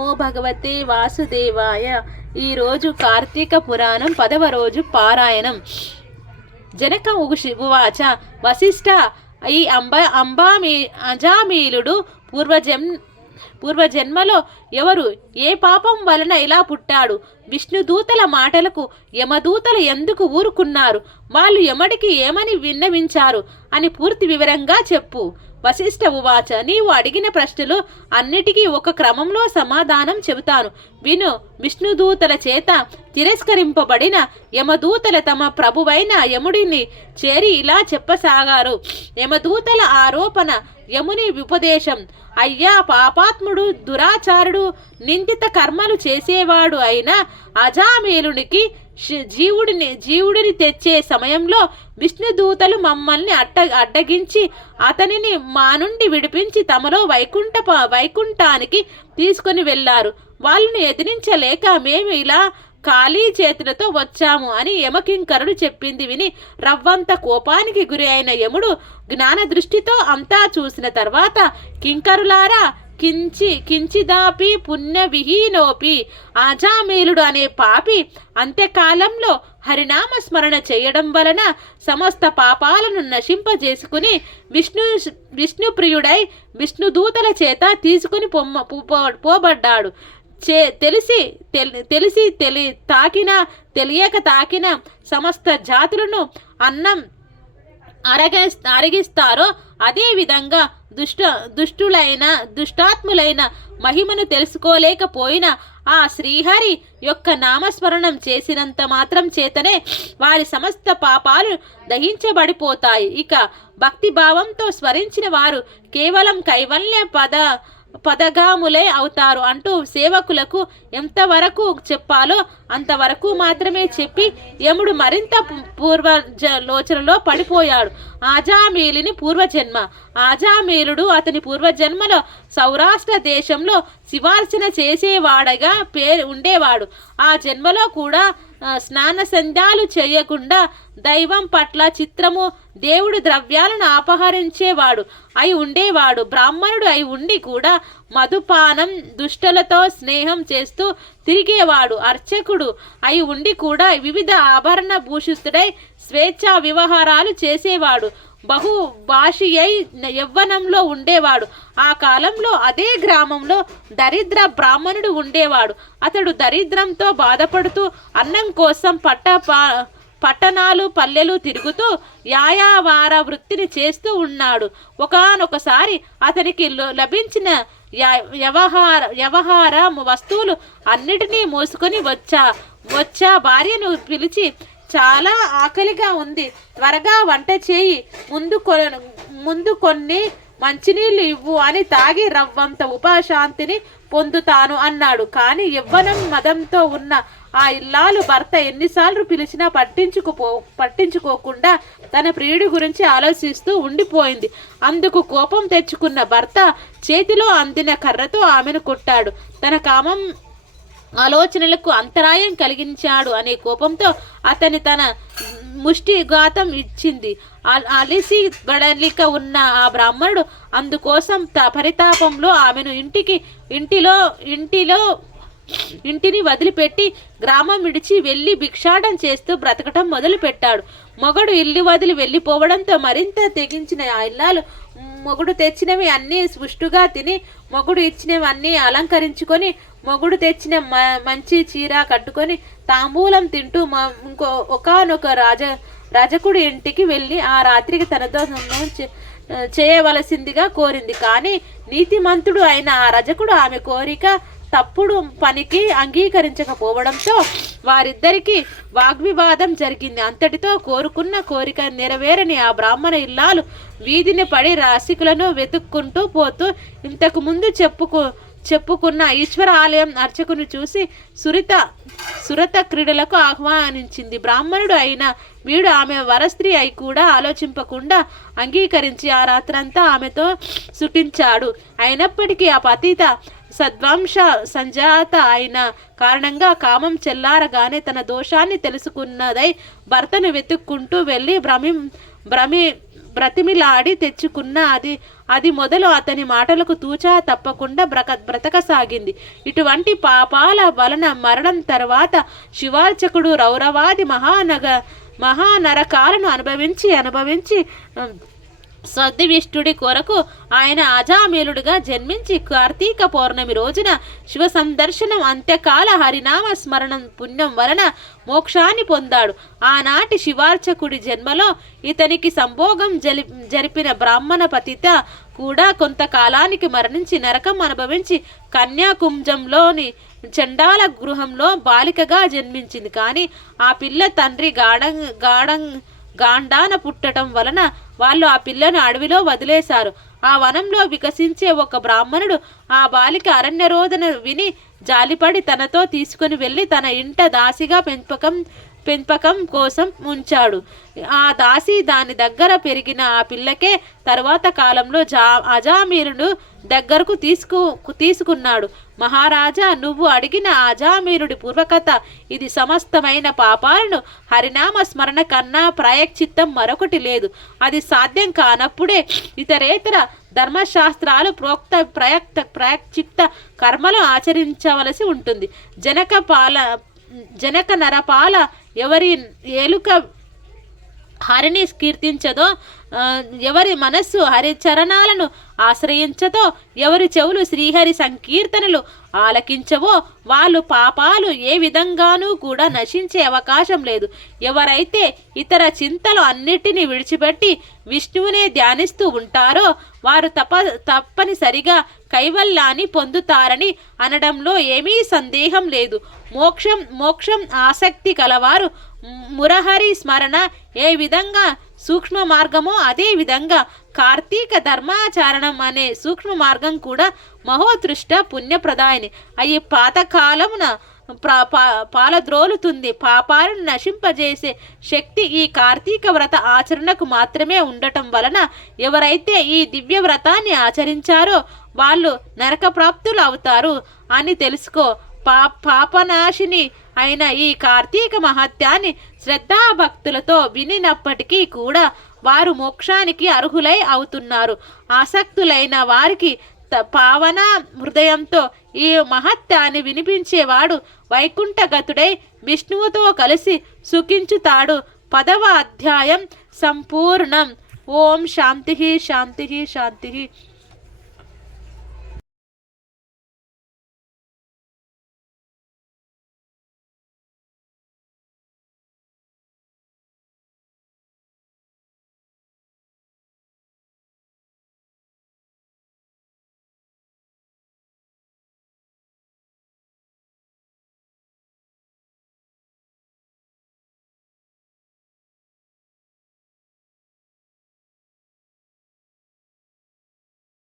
ఓ భగవతే వాసుదేవాయ. ఈరోజు కార్తీక పురాణం 10వ రోజు పారాయణం. జనక ఉవాచ వశిష్ఠ, ఈ అజామీలుడు పూర్వజన్మలో ఎవరు ఏ పాపం వలన ఇలా పుట్టాడు? విష్ణుదూతల మాటలకు యమదూతలు ఎందుకు ఊరుకున్నారు? వాళ్ళు యమడికి ఏమని విన్నవించారు అని పూర్తి వివరంగా చెప్పు. వశిష్ఠ ఉవాచ, నీవు అడిగిన ప్రశ్నలు అన్నిటికీ ఒక క్రమంలో సమాధానం చెబుతాను విను. విష్ణుదూతల చేత తిరస్కరింపబడిన యమదూతల తమ ప్రభువైన యముడిని చేరి ఇలా చెప్పసాగారు. యమదూతల ఆరోపణ, యముని ఉపదేశం. అయ్యా, పాపాత్ముడు, దురాచారుడు, నిందిత కర్మలు చేసేవాడు అయిన అజామేలునికి జీవుడిని తెచ్చే సమయంలో విష్ణుదూతలు మమ్మల్ని అడ్డగించి అతనిని మా నుండి విడిపించి తమలో వైకుంఠానికి తీసుకొని వెళ్ళారు. వాళ్ళని ఎదిరించలేక మేము ఇలా ఖాళీ చేతులతో వచ్చాము అని యమకింకరుడు చెప్పింది విని రవ్వంత కోపానికి గురి అయిన యముడు జ్ఞాన దృష్టితో అంతా చూసిన తర్వాత, కింకరులారా, కించిదాపి పుణ్య విహీనోపి ఆజామేలుడు అనే పాపి అంత్యకాలంలో హరినామ స్మరణ చేయడం వలన సమస్త పాపాలను నశింపజేసుకుని విష్ణుప్రియుడై విష్ణుదూతల చేత తీసుకుని పోబడ్డాడు. తెలియక తాకిన సమస్త జాతులను అన్నం అరగిస్తారో అదేవిధంగా దుష్టాత్ములైన మహిమను తెలుసుకోలేకపోయిన ఆ శ్రీహరి యొక్క నామస్మరణం చేసినంత మాత్రం చేతనే వారి సమస్త పాపాలు దహించబడిపోతాయి. ఇక భక్తిభావంతో స్మరించిన వారు కేవలం కైవల్య పదగాములే అవుతారు అంటూ సేవకులకు ఎంతవరకు చెప్పాలో అంతవరకు మాత్రమే చెప్పి యముడు మరింత పూర్వలోచనలో పడిపోయాడు. ఆజామేలుని పూర్వజన్మ. ఆజామేలుడు అతని పూర్వజన్మలో సౌరాష్ట్ర దేశంలో శివార్చన చేసేవాడగా ఉండేవాడు. ఆ జన్మలో కూడా స్నాన సంధ్యాలు చేయకుండా దైవం పట్ల చిత్రము, దేవుడు ద్రవ్యాలను అపహరించేవాడు అయి ఉండేవాడు. బ్రాహ్మణుడు అయి ఉండి కూడా మధుపానం, దుష్టలతో స్నేహం చేస్తూ తిరిగేవాడు. అర్చకుడు అయి ఉండి కూడా వివిధ ఆభరణ భూషితుడై స్వేచ్ఛా వివహారాలు చేసేవాడు. బహుభాషియై యవ్వనంలో ఉండేవాడు. ఆ కాలంలో అదే గ్రామంలో దరిద్ర బ్రాహ్మణుడు ఉండేవాడు. అతడు దరిద్రంతో బాధపడుతూ అన్నం కోసం పట్టణాలు పల్లెలు తిరుగుతూ యాయావార వృత్తిని చేస్తూ ఉన్నాడు. ఒకానొకసారి అతనికి లభించిన వ్యవహార వస్తువులు అన్నిటినీ మోసుకొని వచ్చా భార్యను పిలిచి, చాలా ఆకలిగా ఉంది, త్వరగా వంట చేయి, ముందు కొన్ని మంచినీళ్ళు ఇవ్వు అని తాగి రవ్వంత ఉపశాంతిని పొందుతాను అన్నాడు. కానీ యవ్వనం మదంతో ఉన్న ఆ ఇల్లాలు భర్త ఎన్నిసార్లు పిలిచినా పట్టించుకోకుండా తన ప్రియుడి గురించి ఆలోచిస్తూ ఉండిపోయింది. అందుకు కోపం తెచ్చుకున్న భర్త చేతిలో అందిన కర్రతో ఆమెను కొట్టాడు. తన కామం ఆలోచనలకు అంతరాయం కలిగించాడు అనే కోపంతో అతని తన ముష్టిఘాతం ఇచ్చింది. అలిసి బడలిక ఉన్న ఆ బ్రాహ్మణుడు అందుకోసం పరితాపంలో ఆమెను ఇంటిని వదిలిపెట్టి గ్రామం విడిచి వెళ్ళి భిక్షాటం చేస్తూ బ్రతకటం మొదలుపెట్టాడు. మొగడు ఇల్లు వదిలి వెళ్ళిపోవడంతో మరింత తెగించిన ఆ ఇల్లాలు మొగుడు తెచ్చినవి అన్నీ సుష్టుగా తిని, మొగుడు ఇచ్చినవి అన్నీ అలంకరించుకొని, మొగుడు తెచ్చిన మంచి చీర కట్టుకొని తాంబూలం తింటూ ఒకానొక రజకుడి ఇంటికి వెళ్ళి ఆ రాత్రికి తనతో చేయవలసిందిగా కోరింది. కానీ నీతిమంతుడు అయిన ఆ రజకుడు ఆమె కోరిక తప్పుడు పనికి అంగీకరించకపోవడంతో వారిద్దరికీ వాగ్వివాదం జరిగింది. అంతటితో కోరుకున్న కోరిక నెరవేరని ఆ బ్రాహ్మణ ఇల్లాలు వీధిని పడి రసికులను వెతుక్కుంటూ పోతూ ఇంతకు ముందు చెప్పుకున్న ఈశ్వర ఆలయం అర్చకుని చూసి సురత క్రీడలకు ఆహ్వానించింది. బ్రాహ్మణుడు అయిన వీడు ఆమె వరస్త్రీ అయి కూడా ఆలోచింపకుండా అంగీకరించి ఆ రాత్రంతా ఆమెతో సుటించాడు. అయినప్పటికీ ఆ పతిత సద్వంశ సంజాత అయిన కారణంగా కామం చెల్లారగానే తన దోషాన్ని తెలుసుకున్నదై భర్తను వెతుక్కుంటూ వెళ్ళి బ్రతిమిలాడి తెచ్చుకున్న అది మొదలు అతని మాటలకు తూచా తప్పకుండా బ్రతకసాగింది. ఇటువంటి పాపాల వలన మరణం తర్వాత శివార్చకుడు రౌరవాది మహానరకాలను అనుభవించి సద్విష్టుడి కొరకు ఆయన అజామీలుడిగా జన్మించి కార్తీక పౌర్ణమి రోజున శివ సందర్శనం అంత్యకాల హరినామ స్మరణం పుణ్యం వలన మోక్షాన్ని పొందాడు. ఆనాటి శివార్చకుడి జన్మలో ఇతనికి సంభోగం జరిపిన బ్రాహ్మణ పతిత కూడా కొంతకాలానికి మరణించి నరకం అనుభవించి కన్యాకుంజంలోని చండాల గృహంలో బాలికగా జన్మించింది. కానీ ఆ పిల్ల తండ్రి గాండాన పుట్టడం వలన వాళ్ళు ఆ పిల్లను అడవిలో వదిలేశారు. ఆ వనంలో వికసించే ఒక బ్రాహ్మణుడు ఆ బాలిక అరణ్యరోధన విని జాలిపడి తనతో తీసుకుని వెళ్ళి తన ఇంట దాసిగా పెంపకం కోసం ఉంచాడు. ఆ దాసి దాని దగ్గర పెరిగిన ఆ పిల్లకే తర్వాత కాలంలో అజామీరుడు దగ్గరకు తీసుకున్నాడు. మహారాజా, నువ్వు అడిగిన అజామీరుడి పూర్వకథ ఇది. సమస్తమైన పాపాలను హరినామ స్మరణ కన్నా ప్రాయశ్చిత్తం మరొకటి లేదు. అది సాధ్యం కానప్పుడే ఇతరేతర ధర్మశాస్త్రాలు ప్రోక్త ప్రాయశ్చిత్త కర్మలు ఆచరించవలసి ఉంటుంది. జనక నరపాల ఎవరి ఏలుక హరిని కీర్తించదో, ఎవరి మనస్సు హరి చరణాలను ఆశ్రయించదో, ఎవరి చెవులు శ్రీహరి సంకీర్తనలు ఆలకించవో వాళ్ళు పాపాలు ఏ విధంగానూ కూడా నశించే అవకాశం లేదు. ఎవరైతే ఇతర చింతలు అన్నిటినీ విడిచిపెట్టి విష్ణువునే ధ్యానిస్తూ ఉంటారో వారు తప్పనిసరిగా కైవల్యాన్ని పొందుతారని అనడంలో ఏమీ సందేహం లేదు. మోక్షం ఆసక్తి కలవారు మురహరి స్మరణ ఏ విధంగా సూక్ష్మ మార్గమో అదే విధంగా కార్తీక ధర్మాచరణం అనే సూక్ష్మ మార్గం కూడా మహోత్కృష్ట పుణ్యప్రదాయని అయి పాతకాలమున పాలద్రోలుతుంది. పాపాలను నశింపజేసే శక్తి ఈ కార్తీక వ్రత ఆచరణకు మాత్రమే ఉండటం వలన ఎవరైతే ఈ దివ్య వ్రతాన్ని ఆచరించారో వాళ్ళు నరకప్రాప్తులు అవుతారు అని తెలుసుకో. పాపనాశిని అయిన ఈ కార్తీక మహత్యాన్ని శ్రద్ధాభక్తులతో వినినప్పటికీ కూడా వారు మోక్షానికి అర్హులై అవుతున్నారు. ఆసక్తులైన వారికి పావన హృదయంతో ఈ మహత్యాన్ని వినిపించేవాడు వైకుంఠగతుడై విష్ణువుతో కలిసి సుఖించుతాడు. 10వ అధ్యాయం సంపూర్ణం. ఓం శాంతి శాంతి శాంతి.